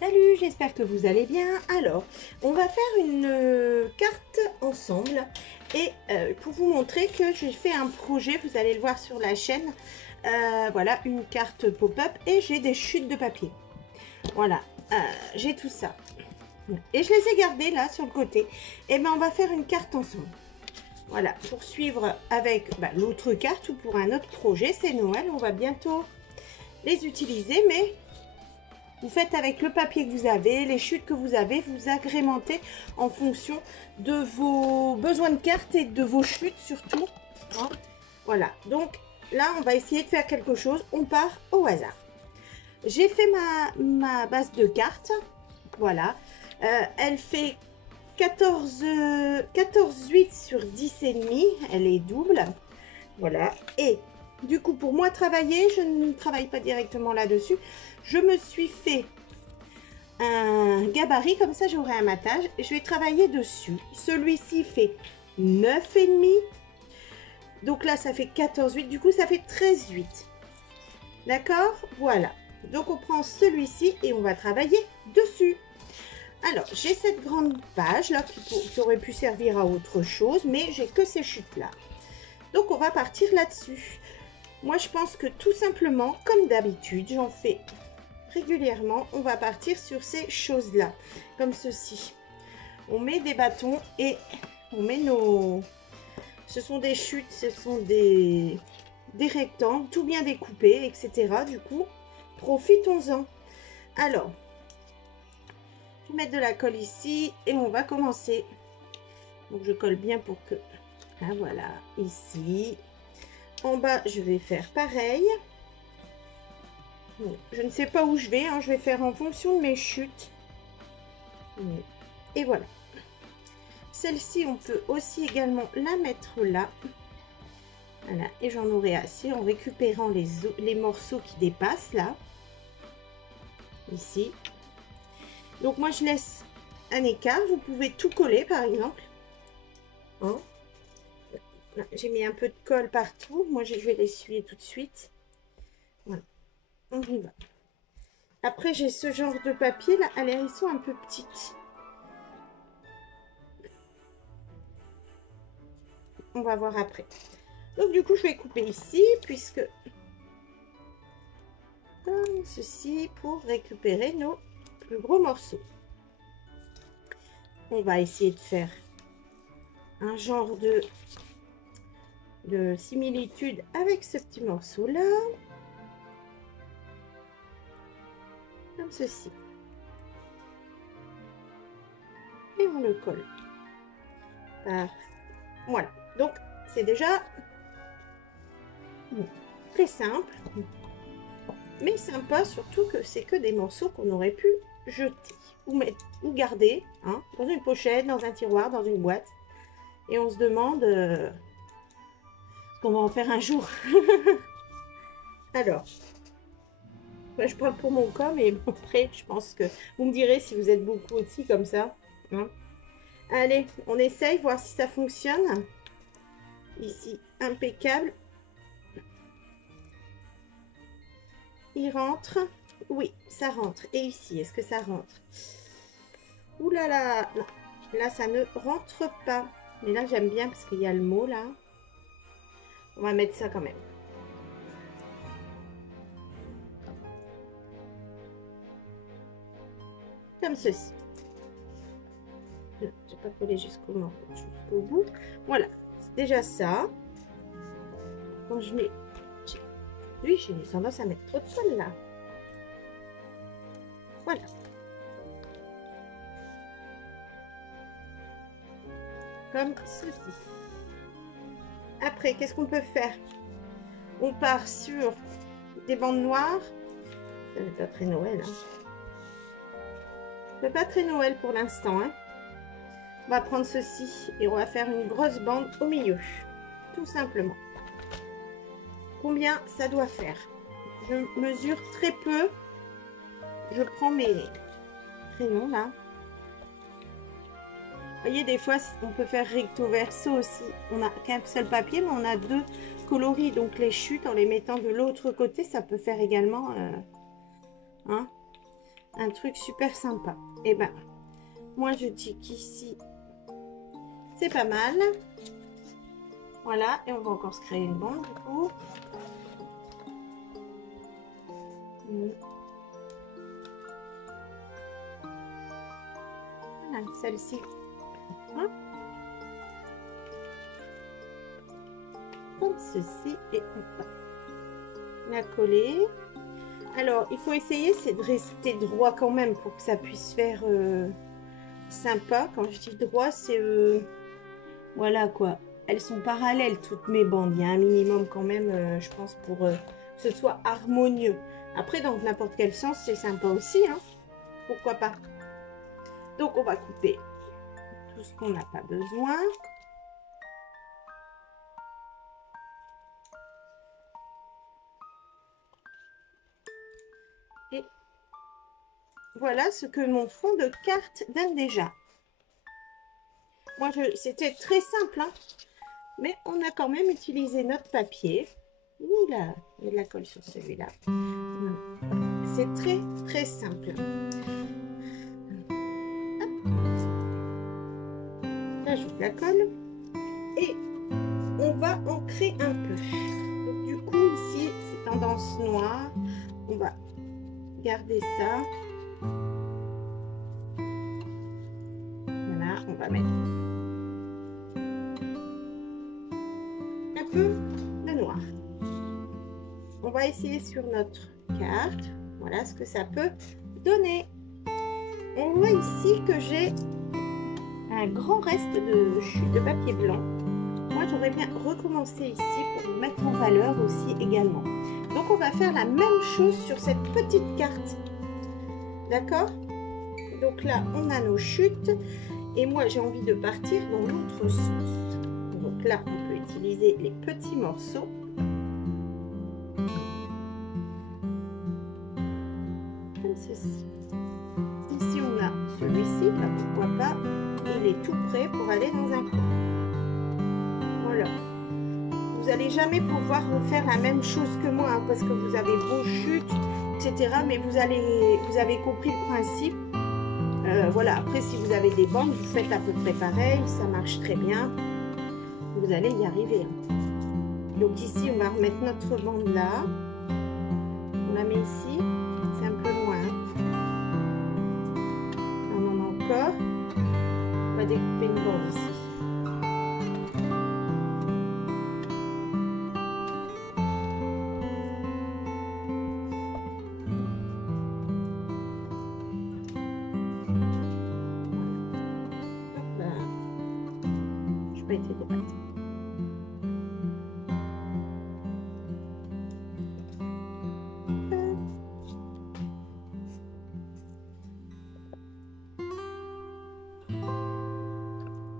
Salut, j'espère que vous allez bien. Alors, on va faire une carte ensemble et pour vous montrer que j'ai fait un projet, vous allez le voir sur la chaîne. Voilà, une carte pop-up et j'ai des chutes de papier. Voilà, j'ai tout ça. Et je les ai gardées là sur le côté. Et ben on va faire une carte ensemble. Voilà, pour suivre avec l'autre carte ou pour un autre projet, c'est Noël. On va bientôt les utiliser, mais vous faites avec le papier que vous avez, les chutes que vous avez, vous agrémentez en fonction de vos besoins de cartes et de vos chutes surtout. Hein, voilà, donc là, on va essayer de faire quelque chose. On part au hasard. J'ai fait ma base de cartes. Voilà, elle fait 14,8 sur 10 et demi. Elle est double. Voilà, et du coup, pour moi travailler, je ne travaille pas directement là-dessus. Je me suis fait un gabarit, comme ça j'aurai un matage. Je vais travailler dessus. Celui-ci fait 9,5. Donc là, ça fait 14,8. Du coup, ça fait 13,8. D'accord? Voilà. Donc, on prend celui-ci et on va travailler dessus. Alors, j'ai cette grande page là qui aurait pu servir à autre chose, mais j'ai que ces chutes-là. Donc, on va partir là-dessus. Moi, je pense que tout simplement, comme d'habitude, j'en fais régulièrement, on va partir sur ces choses-là, comme ceci. On met des bâtons et on met nos... Ce sont des chutes, ce sont des rectangles, tout bien découpés, etc. Du coup, profitons-en. Alors, je vais mettre de la colle ici et on va commencer. Donc, je colle bien pour que... Ah, voilà, ici. En bas, je vais faire pareil. Bon, je ne sais pas où je vais, hein, je vais faire en fonction de mes chutes. Et voilà. Celle-ci, on peut aussi également la mettre là. Voilà, et j'en aurai assez en récupérant les morceaux qui dépassent là. Ici. Donc moi, je laisse un écart. Vous pouvez tout coller, par exemple. Hein? J'ai mis un peu de colle partout. Moi, je vais l'essuyer tout de suite. Voilà. On y va. Après, j'ai ce genre de papier là. Allez, ils sont un peu petites. On va voir après. Donc, du coup, je vais couper ici, puisque comme ceci, pour récupérer nos plus gros morceaux. On va essayer de faire un genre de similitude avec ce petit morceau là. Comme ceci. Et on le colle. Voilà. Donc, c'est déjà très simple. Mais sympa, surtout que c'est que des morceaux qu'on aurait pu jeter. Ou garder hein, dans une pochette, dans un tiroir, dans une boîte. Et on se demande ce qu'on va en faire un jour. Alors, moi, je parle pour mon cas, mais bon, après, je pense que vous me direz si vous êtes beaucoup aussi comme ça. Hein. Allez, on essaye, voir si ça fonctionne. Ici, impeccable. Il rentre. Oui, ça rentre. Et ici, est-ce que ça rentre? Ouh là là, là, ça ne rentre pas. Mais là, j'aime bien parce qu'il y a le mot là. On va mettre ça quand même. Comme ceci. Je n'ai pas collé jusqu'au bout. Voilà, c'est déjà ça. Quand je mets... Oui, j'ai tendance à mettre trop de colle là. Voilà. Comme ceci. Après, qu'est-ce qu'on peut faire? On part sur des bandes noires. Ça va être pas très Noël. Hein. C'est pas très Noël pour l'instant. Hein. On va prendre ceci et on va faire une grosse bande au milieu. Tout simplement. Combien ça doit faire? Je mesure très peu. Je prends mes crayons là. Vous voyez, des fois, on peut faire recto verso aussi. On n'a qu'un seul papier, mais on a deux coloris. Donc, les chutes, en les mettant de l'autre côté, ça peut faire également... hein. un truc super sympa. Et ben, moi je dis qu'ici, c'est pas mal. Voilà, et on va encore se créer une bande du coup. Voilà, celle-ci. Hein? Comme ceci, et on va la coller. Alors, il faut essayer, c'est de rester droit quand même pour que ça puisse faire sympa. Quand je dis droit, c'est voilà quoi. Elles sont parallèles toutes mes bandes. Il y a un minimum quand même, je pense, pour que ce soit harmonieux. Après, dans n'importe quel sens, c'est sympa aussi, hein. Pourquoi pas. Donc, on va couper tout ce qu'on n'a pas besoin. Et voilà ce que mon fond de carte donne déjà. Moi, c'était très simple, hein, mais on a quand même utilisé notre papier. Il y a de la colle sur celui-là. C'est très, très simple. J'ajoute la colle et on va ancrer un peu. Donc, du coup, ici, c'est tendance noire. On va garder ça. Voilà, on va mettre un peu de noir. On va essayer sur notre carte. Voilà ce que ça peut donner. On voit ici que j'ai un grand reste de chute de papier blanc. Moi, j'aurais bien recommencé ici pour mettre en valeur aussi également. Donc, on va faire la même chose sur cette petite carte. D'accord? Donc là, on a nos chutes. Et moi, j'ai envie de partir dans l'autre sens. Donc là, on peut utiliser les petits morceaux. Comme ceci. Ici, on a celui-ci. Bah, pourquoi pas? Il est tout prêt pour aller dans un coin. Voilà. Vous n'allez jamais pouvoir refaire la même chose que moi, hein, parce que vous avez vos chutes, etc. Mais vous avez compris le principe. Voilà, après si vous avez des bandes, vous faites à peu près pareil, ça marche très bien. Vous allez y arriver. Hein. Donc ici, on va remettre notre bande là. On la met ici. C'est un peu loin. On en a encore. On va découper une bande ici. Été droite.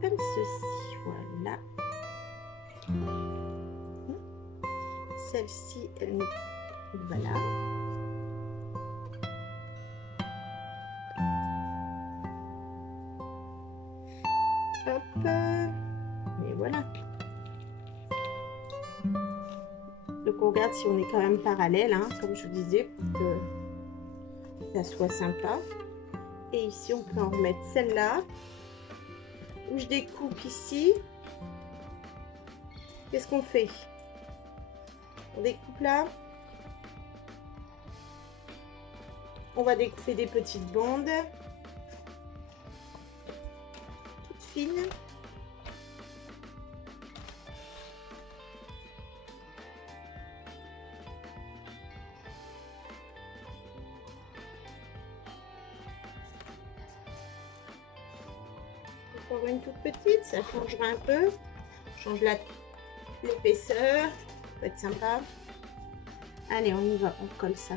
Comme ceci, voilà. Celle-ci, elle nous... Voilà. Hop. Et voilà. Donc on regarde si on est quand même parallèle, hein, comme je vous disais, pour que ça soit sympa. Et ici, on peut en remettre celle-là. Où je découpe ici. Qu'est-ce qu'on fait? On découpe là. On va découper des petites bandes. Toutes fines. Encore une toute petite, ça changera un peu. Change l'épaisseur, ça peut être sympa. Allez, on y va, on colle ça.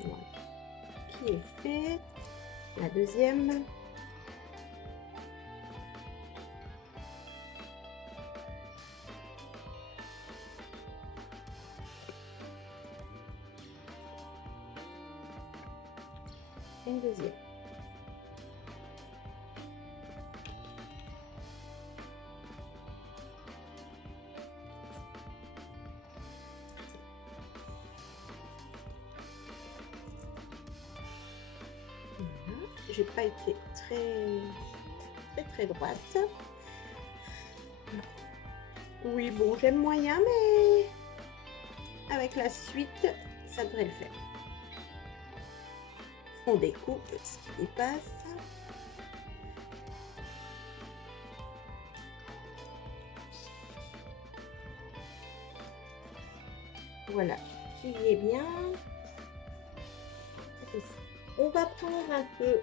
Voilà. Qui est fait. La deuxième. Une deuxième. j'ai pas été très droite. Oui, bon, j'aime moyen, mais avec la suite, ça devrait le faire. On découpe ce qui dépasse. Voilà, qui est bien. On va prendre un peu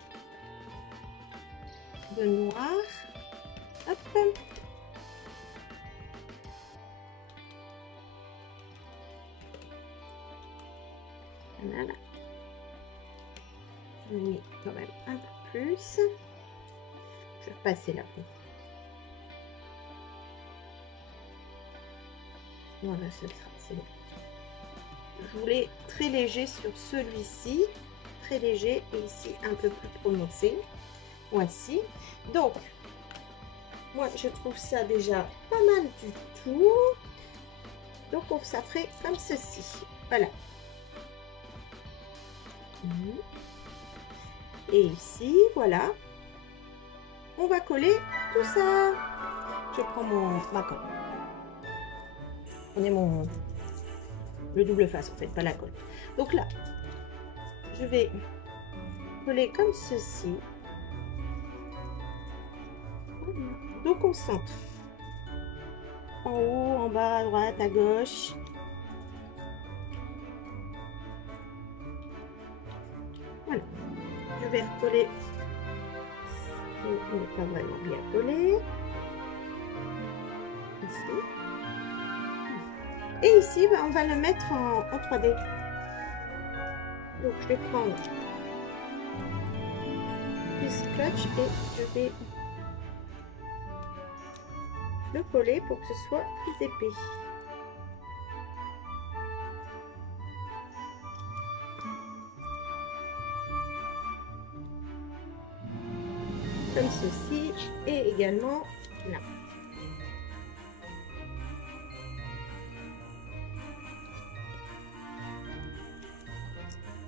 de noir. Hop. Voilà. Je mets quand même un peu plus. Je vais repasser là. Voilà, ce sera. Je voulais très léger sur celui-ci, très léger, et ici un peu plus prononcé. Voici. Donc, moi je trouve ça déjà pas mal du tout. Donc ça ferait comme ceci. Voilà. Et ici, voilà. On va coller tout ça. Je prends ma colle. On est le double face en fait, pas la colle. Donc là, je vais coller comme ceci. Donc on centre. En haut, en bas, à droite, à gauche. Voilà. Je vais recoller. Il n'est pas vraiment bien collé. Ici. Et ici, ben, on va le mettre en 3D. Donc je vais prendre le scotch et je vais le coller pour que ce soit plus épais. Comme ceci et également là.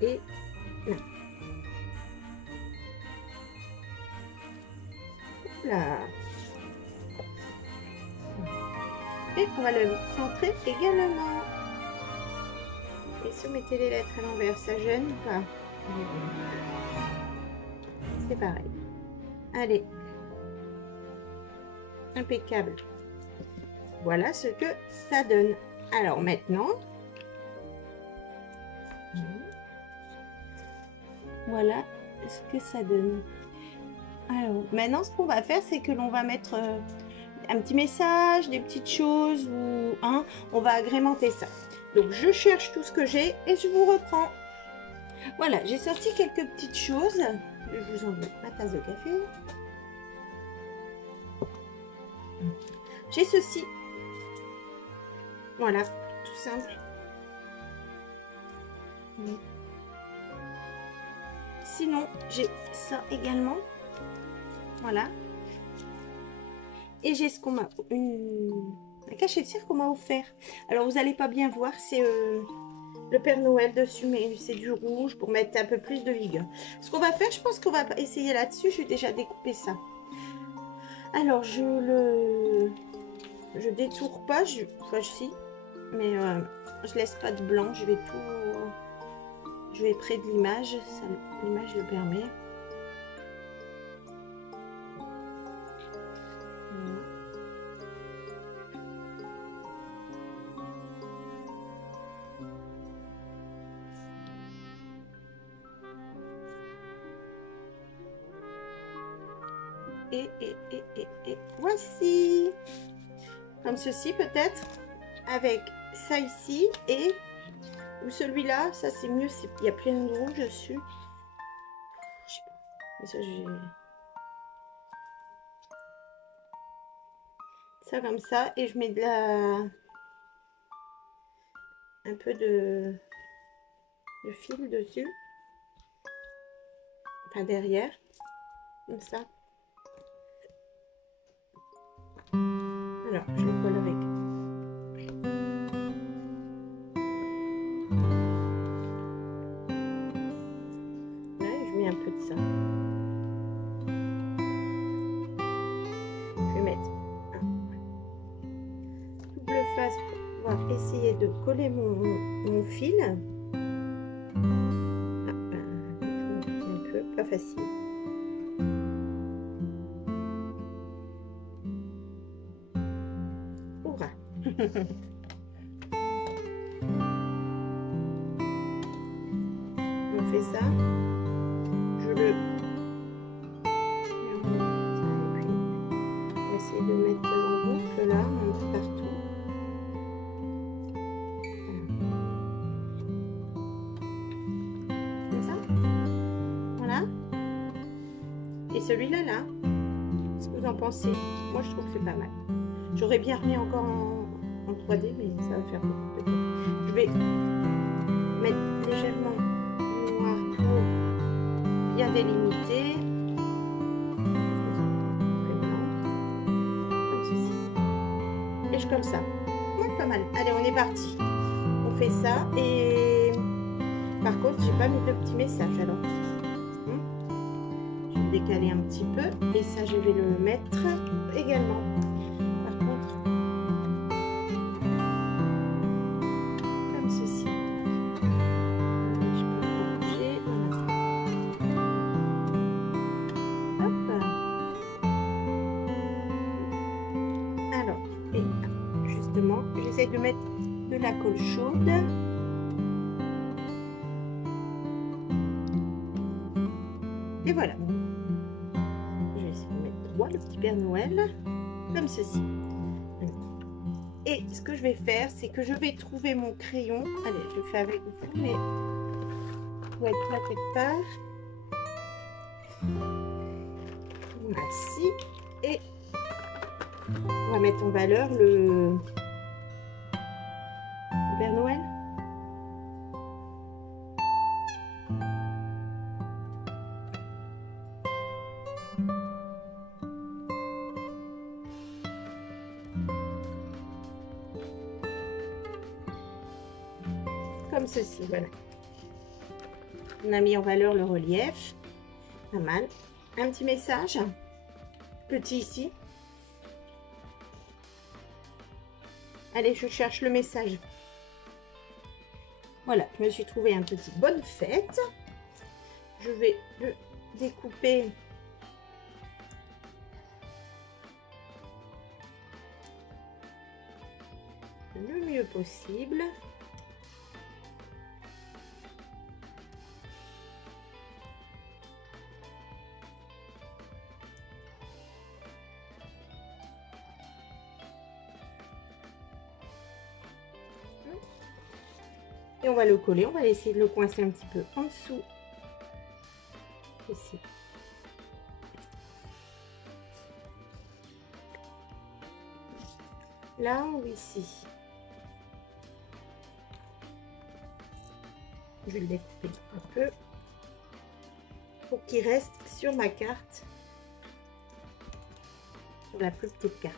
Et là. Là. Et on va le centrer également. Et si vous mettez les lettres à l'envers, ça gêne ou pas? C'est pareil. Allez. Impeccable. Voilà ce que ça donne. Alors maintenant, voilà ce que ça donne. Alors maintenant, ce qu'on va faire, c'est que l'on va mettre un petit message, des petites choses, ou hein, on va agrémenter ça. Donc je cherche tout ce que j'ai et je vous reprends. Voilà, j'ai sorti quelques petites choses. Je vous envoie ma tasse de café. J'ai ceci. Voilà, tout simple. Sinon, j'ai ça également. Voilà. Et j'ai ce qu'on m'a... un cachet de cire qu'on m'a offert. Alors, vous n'allez pas bien voir, c'est le Père Noël dessus, mais c'est du rouge pour mettre un peu plus de vigueur. Ce qu'on va faire, je pense qu'on va essayer là-dessus. Je vais déjà découper ça. Alors, je détourne pas, enfin, si, mais je laisse pas de blanc. Je vais près de l'image, l'image le permet. Et voici, comme ceci peut-être, avec ça ici, et ou celui-là, ça c'est mieux, il y a plein de rouge dessus. Je sais pas, mais ça j'ai... Ça comme ça, et je mets de un peu de fil dessus, enfin derrière, comme ça. Alors, je le colle avec. Là, je mets un peu de ça. On va essayer de coller mon fil. Ah, un peu, pas facile. Hurrah. On fait ça. Je le... On va essayer de mettre en boucle là, un peu partout. Comme ça. Voilà. Et celui-là, là, qu'est-ce que vous en pensez? Moi, je trouve que c'est pas mal. J'aurais bien remis encore en 3D, mais ça va faire beaucoup de temps. Je vais mettre légèrement du noir pour bien délimiter. Comme ceci. Et je colle ça. Ouais, pas mal. Allez, on est parti. On fait ça. Et par contre, j'ai pas mis de petits messages alors. Je vais décaler un petit peu. Et ça, je vais le mettre également. J'essaie de mettre de la colle chaude. Et voilà. Je vais essayer de mettre droit le petit Père Noël, comme ceci. Et ce que je vais faire, c'est que je vais trouver mon crayon. Allez, je le fais avec vous, mais pour être là quelque part. Voici. Et on va mettre en valeur le Père Noël. Comme ceci, voilà. On a mis en valeur le relief. Pas mal. Un petit message. Petit ici. Allez, je cherche le message. Voilà, je me suis trouvé un petit bonne fête. Je vais le découper le mieux possible. Et on va le coller, on va essayer de le coincer un petit peu en dessous. Ici. Là ou ici. Je vais le découper un peu pour qu'il reste sur ma carte, sur la plus petite carte.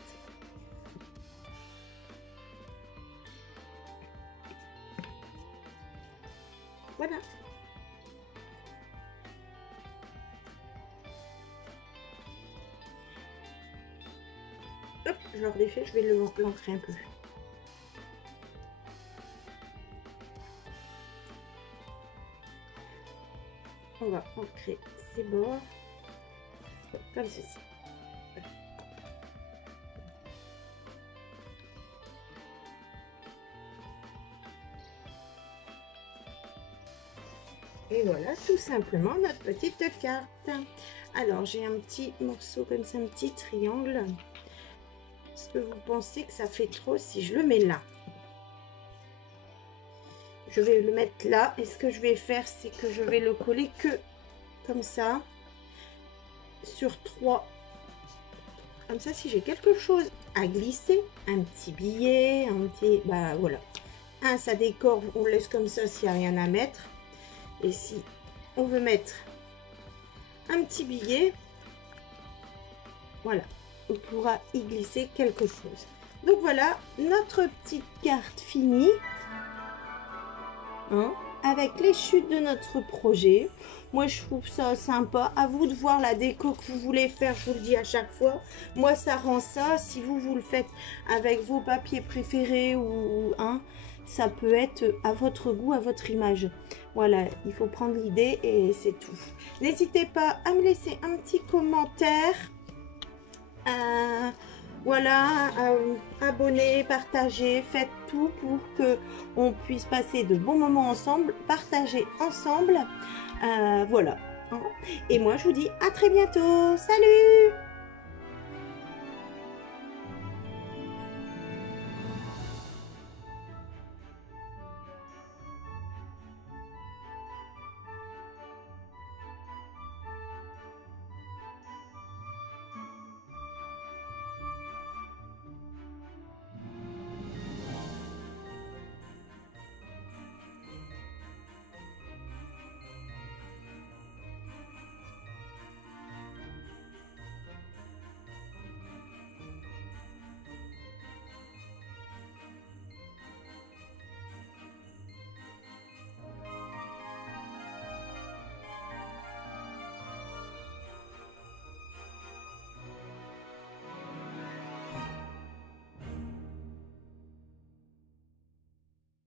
Voilà. Hop, je le redéfais, je vais l'ancrer un peu. On va ancrer ces bords comme ceci. Et voilà, tout simplement notre petite carte. Alors, j'ai un petit morceau comme ça, un petit triangle. Est-ce que vous pensez que ça fait trop si je le mets là? Je vais le mettre là. Et ce que je vais faire, c'est que je vais le coller que comme ça sur 3. Comme ça, si j'ai quelque chose à glisser, un petit billet, un petit... Bah voilà. Un, ça décore, on laisse comme ça s'il n'y a rien à mettre. Et si on veut mettre un petit billet, voilà, on pourra y glisser quelque chose. Donc voilà, notre petite carte finie. Hein, avec les chutes de notre projet. Moi, je trouve ça sympa. À vous de voir la déco que vous voulez faire, je vous le dis à chaque fois. Moi, ça rend ça. Si vous le faites avec vos papiers préférés ou ça peut être à votre goût, à votre image. Voilà, il faut prendre l'idée et c'est tout. N'hésitez pas à me laisser un petit commentaire. Voilà, abonnez, partagez, faites tout pour que on puisse passer de bons moments ensemble, partager ensemble. Voilà. Et moi, je vous dis à très bientôt. Salut!